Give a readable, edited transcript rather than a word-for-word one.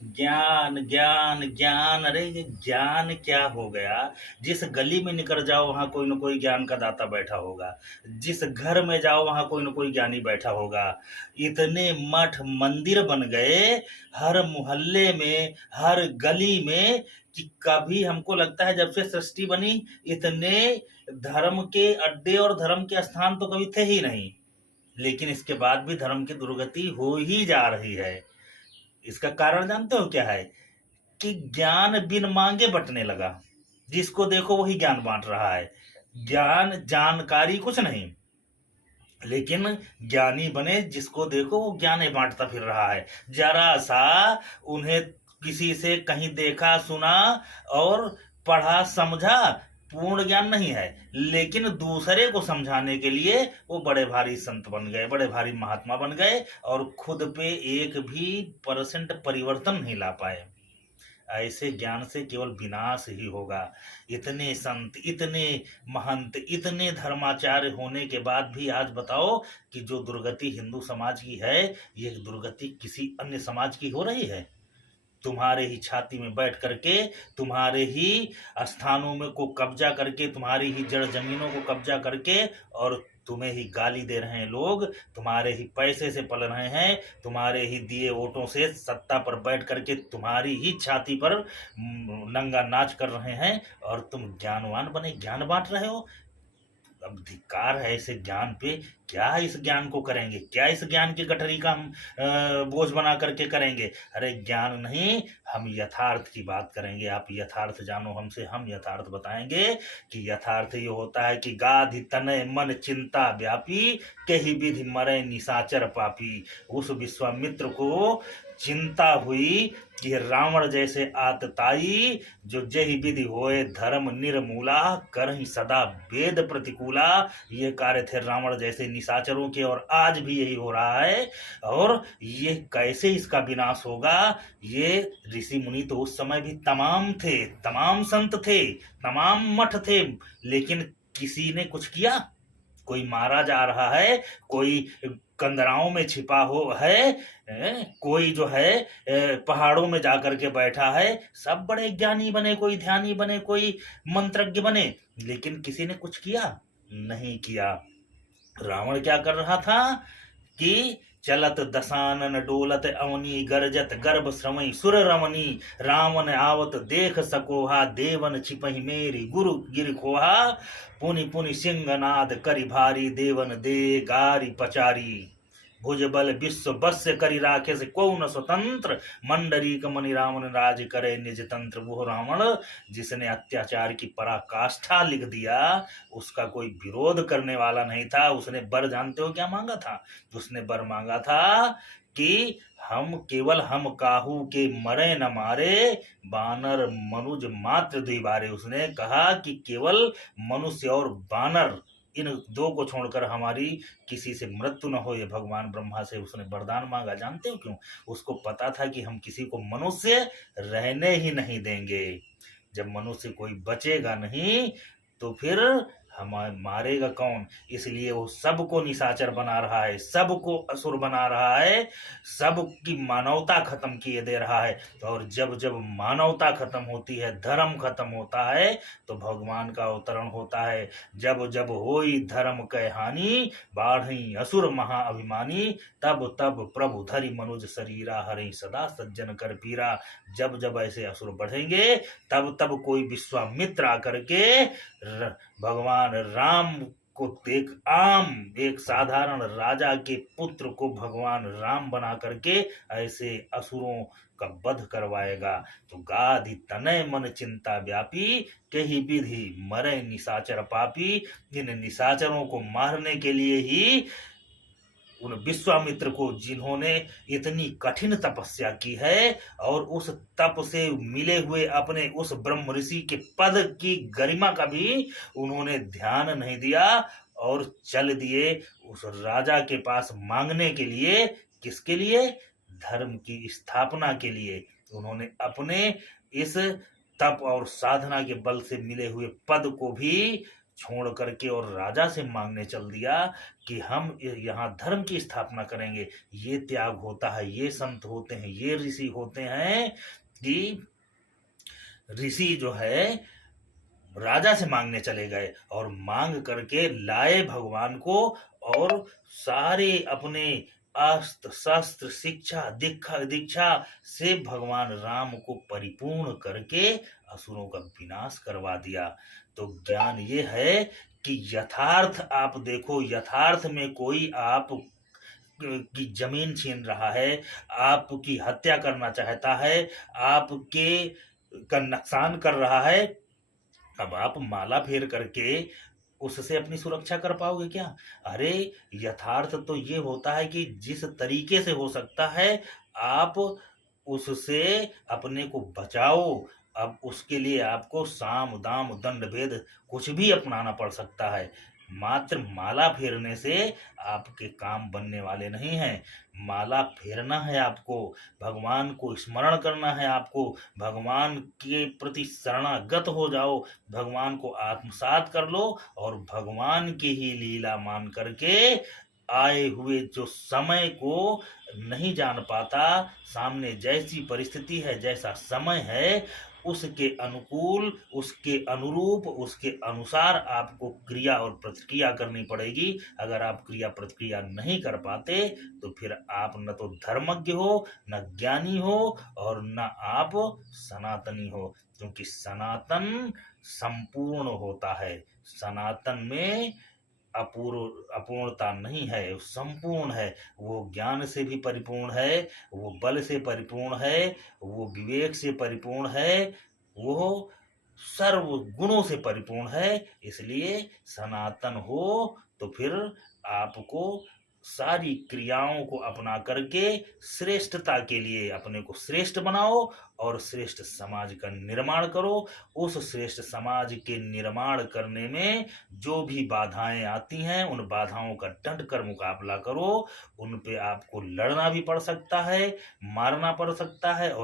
ज्ञान ज्ञान ज्ञान, अरे ये ज्ञान क्या हो गया। जिस गली में निकल जाओ वहां कोई ना कोई ज्ञान का दाता बैठा होगा। जिस घर में जाओ वहां कोई ना कोई ज्ञानी बैठा होगा। इतने मठ मंदिर बन गए हर मोहल्ले में, हर गली में, कि कभी हमको लगता है जब से सृष्टि बनी इतने धर्म के अड्डे और धर्म के स्थान तो कभी थे ही नहीं। लेकिन इसके बाद भी धर्म की दुर्गति हो ही जा रही है। इसका कारण जानते हो क्या है? कि ज्ञान बिन मांगे बंटने लगा। जिसको देखो वही ज्ञान बांट रहा है। ज्ञान जानकारी कुछ नहीं, लेकिन ज्ञानी बने जिसको देखो वो ज्ञान ही बांटता फिर रहा है। जरा सा उन्हें किसी से कहीं देखा सुना और पढ़ा समझा, पूर्ण ज्ञान नहीं है, लेकिन दूसरे को समझाने के लिए वो बड़े भारी संत बन गए, बड़े भारी महात्मा बन गए, और खुद पे एक भी परसेंट परिवर्तन नहीं ला पाए। ऐसे ज्ञान से केवल विनाश ही होगा। इतने संत, इतने महंत, इतने धर्माचार्य होने के बाद भी आज बताओ कि जो दुर्गति हिंदू समाज की है, ये दुर्गति किसी अन्य समाज की हो रही है। तुम्हारे ही छाती में बैठ करके, तुम्हारे ही स्थानों में को कब्जा करके, तुम्हारी ही जड़ जमीनों को कब्जा करके, और तुम्हें ही गाली दे रहे हैं लोग, तुम्हारे ही पैसे से पल रहे हैं, तुम्हारे ही दिए वोटों से सत्ता पर बैठ करके तुम्हारी ही छाती पर नंगा नाच कर रहे हैं, और तुम ज्ञानवान बने ज्ञान बांट रहे हो। अब धिक्कार है ऐसे ज्ञान पे। क्या इस ज्ञान को करेंगे? क्या इस ज्ञान की गठरी का हम बोझ बना करके करेंगे? अरे ज्ञान नहीं, हम यथार्थ की बात करेंगे। आप यथार्थ जानो हमसे, हम यथार्थ बताएंगे कि यथार्थ ये होता है कि गाधि तनय मन चिंता व्यापी, कही विधि मरे निशाचर पापी। उस विश्वामित्र को चिंता हुई कि रावण जैसे आतताई, जो जहि विधि होए धर्म निर्मूला, करहि सदा वेद प्रतिकूला। ये कार्य थे रावण जैसे निशाचरों के, और आज भी यही हो रहा है। और ये कैसे इसका विनाश होगा? ये ऋषि मुनि तो उस समय भी तमाम थे, तमाम संत थे, तमाम मठ थे, लेकिन किसी ने कुछ किया? कोई मारा जा रहा है, कोई कंदराओं में छिपा हो है, कोई जो है पहाड़ों में जाकर के बैठा है। सब बड़े ज्ञानी बने, कोई ध्यानी बने, कोई मंत्रज्ञ बने, लेकिन किसी ने कुछ किया? नहीं किया। रावण क्या कर रहा था कि चलत दसानन डोलत अवनी, गरजत गर्भ श्रमई सुर रमनी, रावण आवत देख सकोहा, देवन छिपहि मेरी गुरु गिर खोहा, पुनि पुनि सिंहनाद करि भारी, देवन दे गारी पचारी, भुज बल विश्व बस्य करि राखे से को न स्वतंत्र, मंडरीक मणि रावण राज करे निज तंत्र। वो रावण जिसने अत्याचार की पराकाष्ठा लिख दिया, उसका कोई विरोध करने वाला नहीं था। उसने वर जानते हो क्या मांगा था? उसने वर मांगा था कि हम केवल हम काहू के मरे न मारे, बानर मनुज मात्र द्विबारे। उसने कहा कि केवल मनुष्य और बानर, इन दो को छोड़कर हमारी किसी से मृत्यु न हो। ये भगवान ब्रह्मा से उसने वरदान मांगा। जानते हो क्यों? उसको पता था कि हम किसी को मनुष्य रहने ही नहीं देंगे। जब मनुष्य कोई बचेगा नहीं तो फिर हमारे मारेगा कौन? इसलिए वो सबको निशाचर बना रहा है, सबको असुर बना रहा है, सबकी मानवता खत्म किए दे रहा है। और जब जब मानवता खत्म होती है, धर्म खत्म होता है, तो भगवान का अवतरण होता है। जब जब होई धर्म कै हानि, बाढ़ी असुर महाअभिमानी, तब तब प्रभु धरि मनुज शरीरा, हरि सदा सज्जन कर पीरा। जब जब ऐसे असुर बढ़ेंगे, तब तब कोई विश्वामित्र आकर के भगवान राम को देख, आम एक साधारण राजा के पुत्र को भगवान राम बना करके ऐसे असुरों का वध करवाएगा। तो गाधि तनय मन चिंता व्यापी, कही विधि मरे निशाचर पापी। इन निशाचरों को मारने के लिए ही उन विश्वामित्र को, जिन्होंने इतनी कठिन तपस्या की है और उस तप से मिले हुए अपने उस ब्रह्म ऋषि के पद की गरिमा का भी उन्होंने ध्यान नहीं दिया, और चल दिए उस राजा के पास मांगने के लिए। किसके लिए? धर्म की स्थापना के लिए। उन्होंने अपने इस तप और साधना के बल से मिले हुए पद को भी छोड़ करके और राजा से मांगने चल दिया कि हम यहाँ धर्म की स्थापना करेंगे। ये त्याग होता है, ये संत होते हैं, ये ऋषि होते हैं कि ऋषि जो है राजा से मांगने चले गए और मांग करके लाए भगवान को, और सारे अपने अस्त्र शस्त्र शिक्षा दीक्षा दीक्षा से भगवान राम को परिपूर्ण करके असुरों का विनाश करवा दिया। तो ज्ञान ये है कि यथार्थ आप देखो, यथार्थ में कोई आप की जमीन छीन रहा है, आपकी हत्या करना चाहता है, आपके का नुकसान कर रहा है, अब आप माला फेर करके उससे अपनी सुरक्षा कर पाओगे क्या? अरे यथार्थ तो ये होता है कि जिस तरीके से हो सकता है आप उससे अपने को बचाओ। अब उसके लिए आपको साम दाम दंड भेद कुछ भी अपनाना पड़ सकता है। मात्र माला फेरने से आपके काम बनने वाले नहीं हैं। माला फेरना है आपको, भगवान को स्मरण करना है आपको, भगवान के प्रति शरणागत हो जाओ, भगवान को आत्मसात कर लो और भगवान की ही लीला मान करके आए हुए जो समय को नहीं जान पाता, सामने जैसी परिस्थिति है, जैसा समय है, उसके अनुकूल, उसके अनुरूप, उसके अनुसार आपको क्रिया और प्रतिक्रिया करनी पड़ेगी। अगर आप क्रिया प्रतिक्रिया नहीं कर पाते तो फिर आप न तो धर्मज्ञ हो, न ज्ञानी हो, और न आप सनातनी हो। क्योंकि सनातन संपूर्ण होता है, सनातन में अपूर्णता नहीं है, वो संपूर्ण है। वो ज्ञान से भी परिपूर्ण है, वो बल से परिपूर्ण है, वो विवेक से परिपूर्ण है, वो सर्व गुणों से परिपूर्ण है। इसलिए सनातन हो तो फिर आपको सारी क्रियाओं को अपना करके श्रेष्ठता के लिए अपने को श्रेष्ठ बनाओ और श्रेष्ठ समाज का निर्माण करो। उस श्रेष्ठ समाज के निर्माण करने में जो भी बाधाएं आती हैं, उन बाधाओं का डट कर मुकाबला करो। उन पे आपको लड़ना भी पड़ सकता है, मारना पड़ सकता है, और